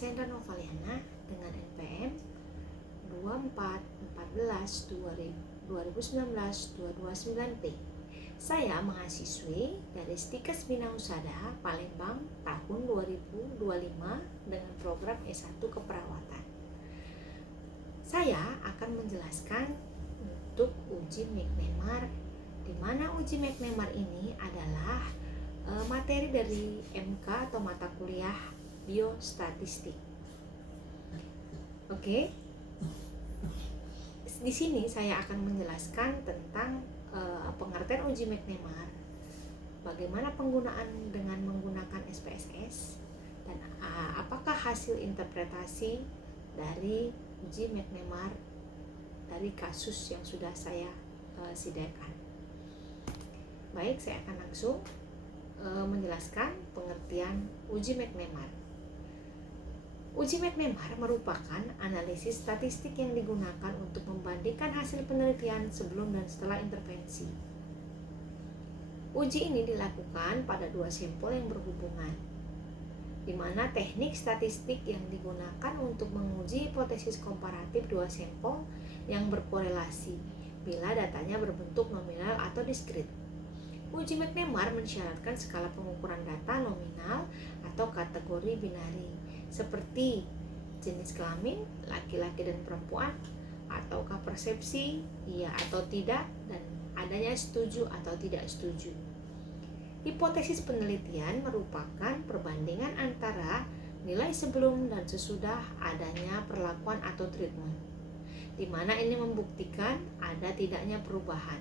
saya Indra Novaliana dengan NPM 2414-2019-229P. Saya mahasiswi dari Stikes Bina Husada Palembang tahun 2025 dengan program S1 Keperawatan. Saya akan menjelaskan untuk uji McNemar, di mana uji McNemar ini adalah materi dari MK atau mata kuliah biostatistik. Oke. Di sini saya akan menjelaskan tentang pengertian uji McNemar, bagaimana penggunaan dengan menggunakan SPSS, dan apakah hasil interpretasi dari uji McNemar dari kasus yang sudah saya sediakan. Baik, saya akan langsung menjelaskan pengertian uji McNemar. Uji McNemar merupakan analisis statistik yang digunakan untuk membandingkan hasil penelitian sebelum dan setelah intervensi. Uji ini dilakukan pada dua sampel yang berhubungan, di mana teknik statistik yang digunakan untuk menguji hipotesis komparatif dua sampel yang berkorelasi bila datanya berbentuk nominal atau diskrit. Uji McNemar mensyaratkan skala pengukuran data nominal atau kategori binari, seperti jenis kelamin, laki-laki dan perempuan, ataukah persepsi, iya atau tidak, dan adanya setuju atau tidak setuju. Hipotesis penelitian merupakan perbandingan antara nilai sebelum dan sesudah adanya perlakuan atau treatment, di mana ini membuktikan ada tidaknya perubahan.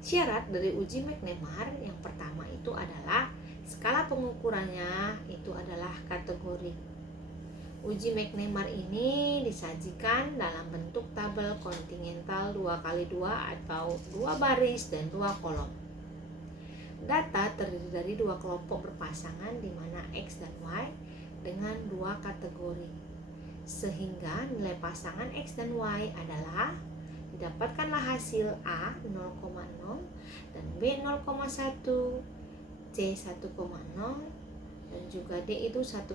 Syarat dari uji McNemar yang pertama itu adalah skala pengukurannya itu adalah kategori. Uji McNemar ini disajikan dalam bentuk tabel kontingental 2x2 atau 2 baris dan 2 kolom. Data terdiri dari dua kelompok berpasangan di mana X dan Y dengan dua kategori. Sehingga nilai pasangan X dan Y adalah didapatkanlah hasil A 0,0 dan B 0,1, C 1,0 dan juga D itu 1,1.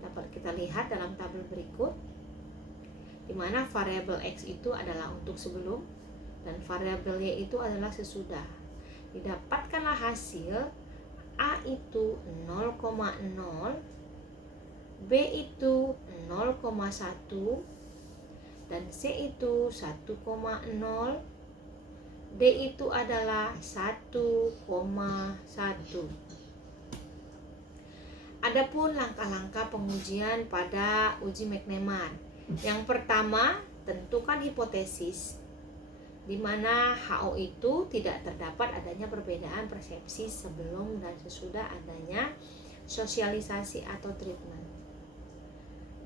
Dapat kita lihat dalam tabel berikut, di mana variabel X itu adalah untuk sebelum dan variabel Y itu adalah sesudah. Didapatkanlah hasil A itu 0,0, B itu 0,1 dan C itu 1,0, D itu adalah 1,1. Adapun langkah-langkah pengujian pada uji McNemar. Yang pertama, tentukan hipotesis, di mana HO itu tidak terdapat adanya perbedaan persepsi sebelum dan sesudah adanya sosialisasi atau treatment.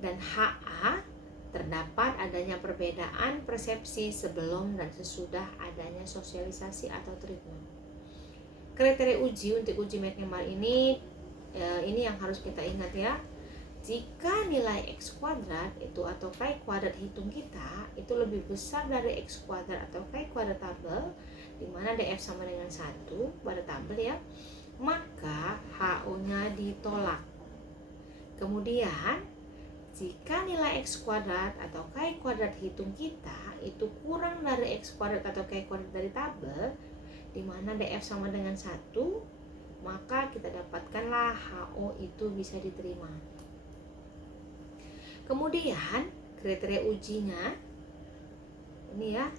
Dan HA terdapat adanya perbedaan persepsi sebelum dan sesudah adanya sosialisasi atau treatment. Kriteria uji untuk uji McNemar ini yang harus kita ingat ya. Jika nilai X kuadrat itu atau Y kuadrat hitung kita itu lebih besar dari X kuadrat atau Y kuadrat tabel, di mana DF sama dengan 1 pada tabel ya, maka HO-nya ditolak. Kemudian jika nilai X kuadrat atau Y kuadrat hitung kita itu kurang dari X kuadrat atau Y kuadrat dari tabel, di mana DF sama dengan 1, maka kita dapatkanlah HO itu bisa diterima. Kemudian kriteria ujinya ini ya,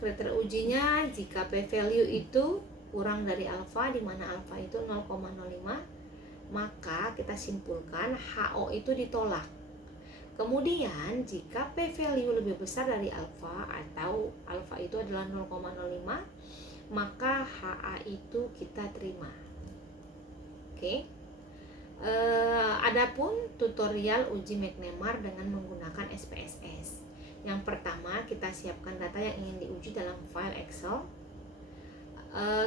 kriteria ujinya jika p-value itu kurang dari alfa, di mana alfa itu 0,05, maka kita simpulkan HO itu ditolak. Kemudian jika p-value lebih besar dari alfa atau alfa itu adalah 0,05, maka HA itu kita terima. Oke. Adapun tutorial uji McNemar dengan menggunakan SPSS. Yang pertama, kita siapkan data yang ingin diuji dalam file Excel.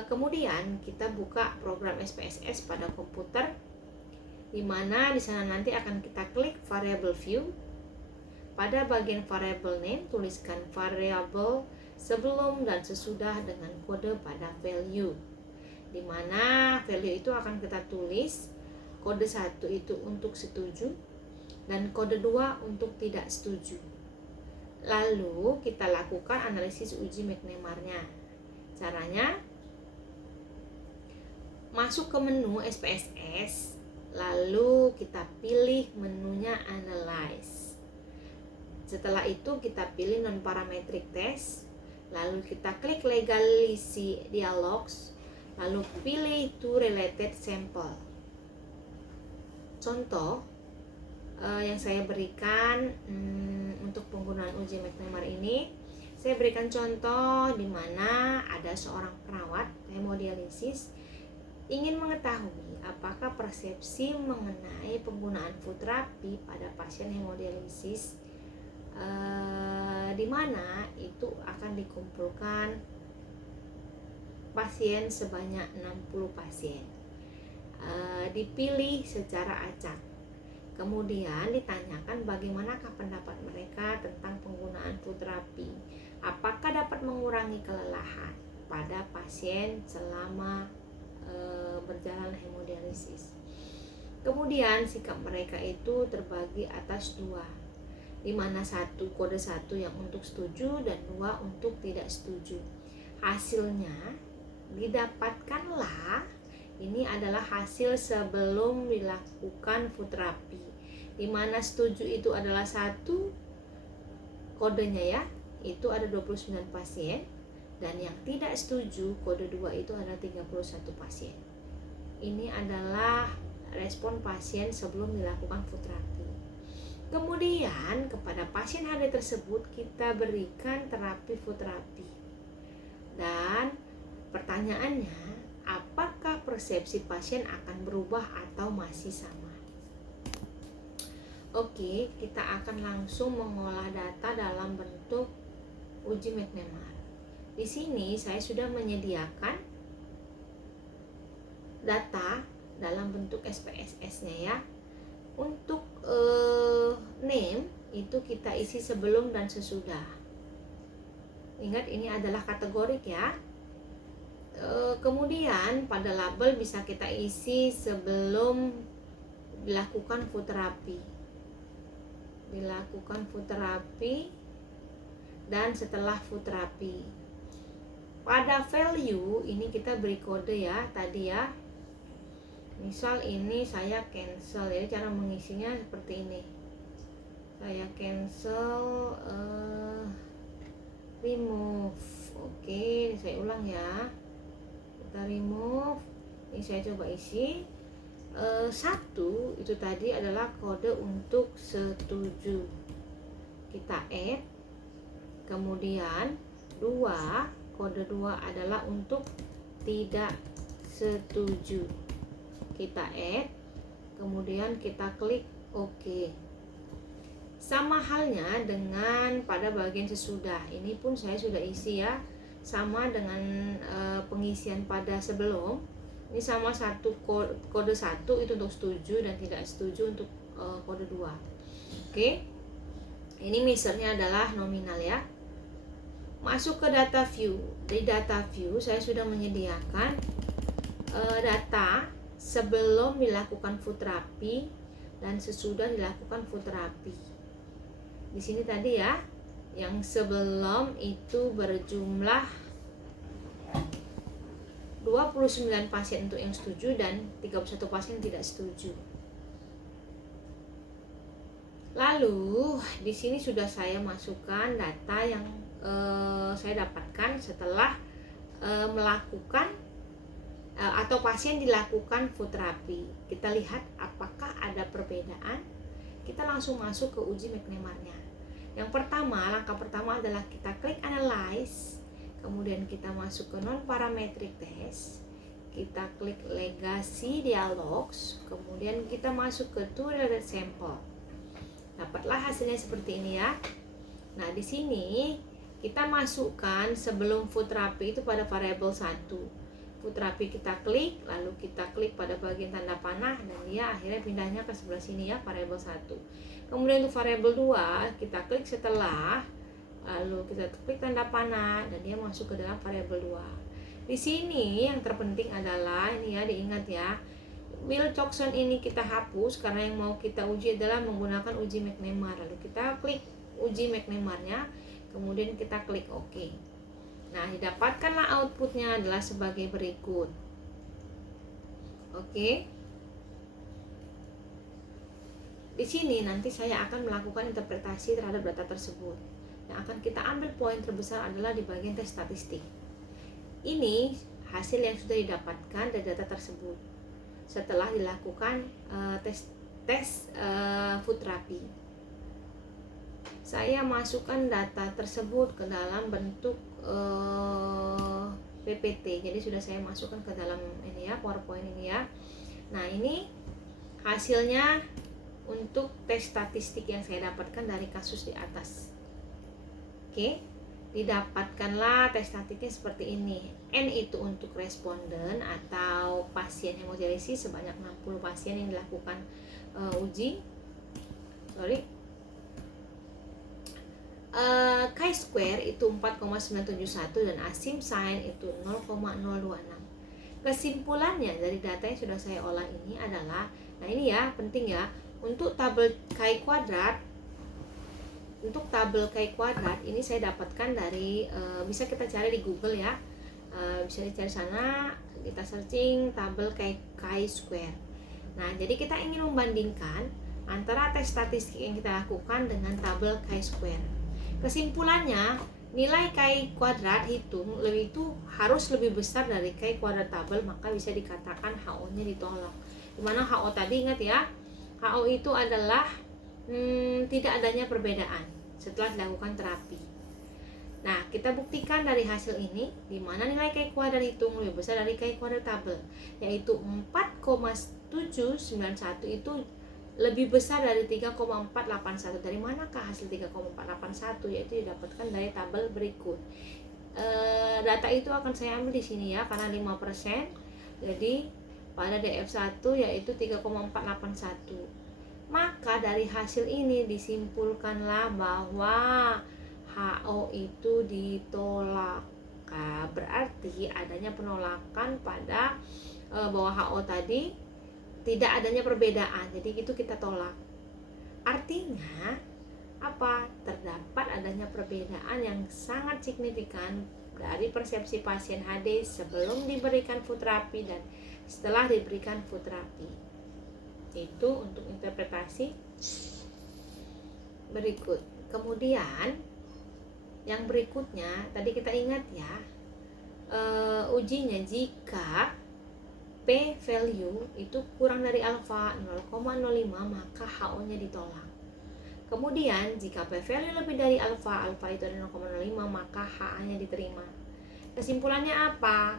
Kemudian kita buka program SPSS pada komputer, di mana di sana nanti akan kita klik variable view. Pada bagian variable name tuliskan variable sebelum dan sesudah dengan kode pada value. di mana value itu akan kita tulis kode 1 itu untuk setuju dan kode 2 untuk tidak setuju. Lalu kita lakukan analisis uji McNemarnya. Caranya, masuk ke menu SPSS, lalu kita pilih menunya Analyze. Setelah itu kita pilih non-parametric test, lalu kita klik Legalisi Dialogs, lalu pilih to related sample. Contoh yang saya berikan untuk penggunaan uji McNemar ini, saya berikan contoh di mana ada seorang perawat hemodialisis ingin mengetahui apakah persepsi mengenai penggunaan food therapy pada pasien hemodialisis di mana itu akan dikumpulkan pasien sebanyak 60 pasien. Dipilih secara acak. Kemudian ditanyakan bagaimanakah pendapat mereka tentang penggunaan food therapy. Apakah dapat mengurangi kelelahan pada pasien selama berjalan hemodialisis. Kemudian sikap mereka itu terbagi atas 2, di mana kode 1 yang untuk setuju dan 2 untuk tidak setuju. Hasilnya didapatkanlah, ini adalah hasil sebelum dilakukan food therapy, di mana setuju itu adalah 1 kodenya ya, itu ada 29 pasien, dan yang tidak setuju kode 2 itu ada 31 pasien. Ini adalah respon pasien sebelum dilakukan food therapy. Kemudian kepada pasien HD tersebut kita berikan terapi food therapy. Dan pertanyaannya, apakah persepsi pasien akan berubah atau masih sama? Oke, kita akan langsung mengolah data dalam bentuk uji McNemar. Di sini saya sudah menyediakan data dalam bentuk SPSS-nya ya. Untuk name itu kita isi sebelum dan sesudah. Ingat, ini adalah kategorik ya. Kemudian pada label bisa kita isi sebelum dilakukan food therapy, dan setelah food therapy. Pada value ini kita beri kode ya tadi ya. Misal ini saya cancel ya, cara mengisinya seperti ini. Saya cancel remove. Oke, saya ulang ya. Kita remove. Ini saya coba isi. 1 itu tadi adalah kode untuk setuju. Kita add. Kemudian 2, kode 2 adalah untuk tidak setuju. Kita add, kemudian kita klik OK. Sama halnya dengan pada bagian sesudah. Ini pun saya sudah isi ya, sama dengan pengisian pada sebelum. Ini sama kode 1 itu untuk setuju dan tidak setuju untuk kode 2. Oke. Ini measure-nya adalah nominal ya. Masuk ke data view. Di data view saya sudah menyediakan data sebelum dilakukan food therapy dan sesudah dilakukan food therapy. Di sini tadi ya, yang sebelum itu berjumlah 29 pasien untuk yang setuju dan 31 pasien tidak setuju. Lalu di sini sudah saya masukkan data yang saya dapatkan setelah melakukan atau pasien dilakukan food therapy. Kita lihat apakah ada perbedaan. Kita langsung masuk ke uji McNemarnya. Yang pertama, langkah pertama adalah kita klik Analyze, kemudian kita masuk ke non-parametric test, kita klik Legacy Dialogs, kemudian kita masuk ke to related sample. Dapatlah hasilnya seperti ini ya. Nah, di sini kita masukkan sebelum food therapy itu pada variabel 1. Food therapy kita klik, lalu kita klik pada bagian tanda panah dan dia akhirnya pindahnya ke sebelah sini ya, variabel 1. Kemudian untuk variabel 2 kita klik setelah, lalu kita klik tanda panah dan dia masuk ke dalam variabel 2. Di sini yang terpenting adalah ini ya, diingat ya. Wilcoxon ini kita hapus karena yang mau kita uji adalah menggunakan uji McNemar. Lalu kita klik uji McNemar-nya, kemudian kita klik OK. Nah, didapatkanlah outputnya adalah sebagai berikut. Oke. Di sini nanti saya akan melakukan interpretasi terhadap data tersebut. Yang akan kita ambil poin terbesar adalah di bagian tes statistik. Ini hasil yang sudah didapatkan dari data tersebut setelah dilakukan tes food therapy. Saya masukkan data tersebut ke dalam bentuk PPT. Jadi sudah saya masukkan ke dalam ini ya, PowerPoint ini ya. Nah, ini hasilnya untuk tes statistik yang saya dapatkan dari kasus di atas. Oke, didapatkanlah tes statistiknya seperti ini. N itu untuk responden atau pasien hemodialisis sebanyak 60 pasien yang dilakukan uji. Chi-square itu 4,971 dan asim sign itu 0,026. Kesimpulannya dari data yang sudah saya olah ini adalah, nah ini ya penting ya, untuk tabel chi kuadrat, ini saya dapatkan dari bisa kita cari di Google ya, bisa dicari sana, kita searching tabel chi-square. Nah, jadi kita ingin membandingkan antara tes statistik yang kita lakukan dengan tabel chi-square. Kesimpulannya, nilai chi kuadrat hitung harus lebih besar dari chi kuadrat tabel, maka bisa dikatakan HO-nya ditolak. Dimana HO tadi ingat ya, HO itu adalah tidak adanya perbedaan setelah dilakukan terapi. Nah, kita buktikan dari hasil ini, di mana nilai chi kuadrat hitung lebih besar dari chi kuadrat tabel, yaitu 4,791 itu lebih besar dari 3,481. Dari manakah hasil 3,481? Yaitu didapatkan dari tabel berikut. Data itu akan saya ambil di sini ya, karena 5%. Jadi pada DF1 yaitu 3,481. Maka dari hasil ini disimpulkanlah bahwa HO itu ditolak. Nah, berarti adanya penolakan pada bahwa HO tadi tidak adanya perbedaan, jadi itu kita tolak. Artinya apa? Terdapat adanya perbedaan yang sangat signifikan dari persepsi pasien HD sebelum diberikan food therapy dan setelah diberikan food therapy. Itu untuk interpretasi berikut. Kemudian yang berikutnya tadi kita ingat ya, ujinya jika P value itu kurang dari alfa 0,05 maka HO-nya ditolak. Kemudian jika P value lebih dari alfa itu ada 0,05 maka HA-nya diterima. Kesimpulannya apa?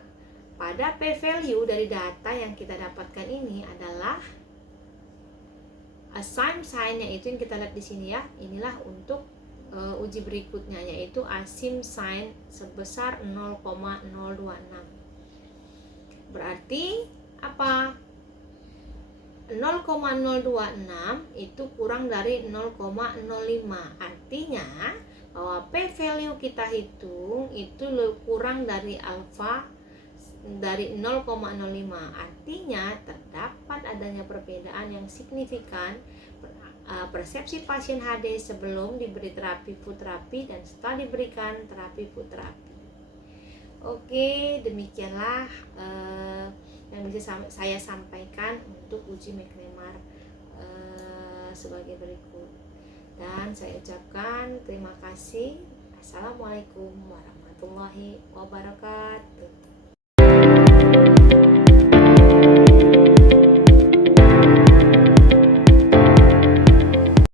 Pada P value dari data yang kita dapatkan ini adalah asim sign-nya itu yang kita lihat di sini ya. Inilah untuk uji berikutnya, yaitu asim sign sebesar 0,026. Berarti apa? 0,026 itu kurang dari 0,05. Artinya bahwa P value kita hitung itu kurang dari alfa dari 0,05. Artinya terdapat adanya perbedaan yang signifikan persepsi pasien HD sebelum diberi terapi food therapy dan setelah diberikan terapi food therapy. Oke, demikianlah yang bisa saya sampaikan untuk uji McNemar sebagai berikut. Dan saya ucapkan terima kasih. Assalamualaikum warahmatullahi wabarakatuh.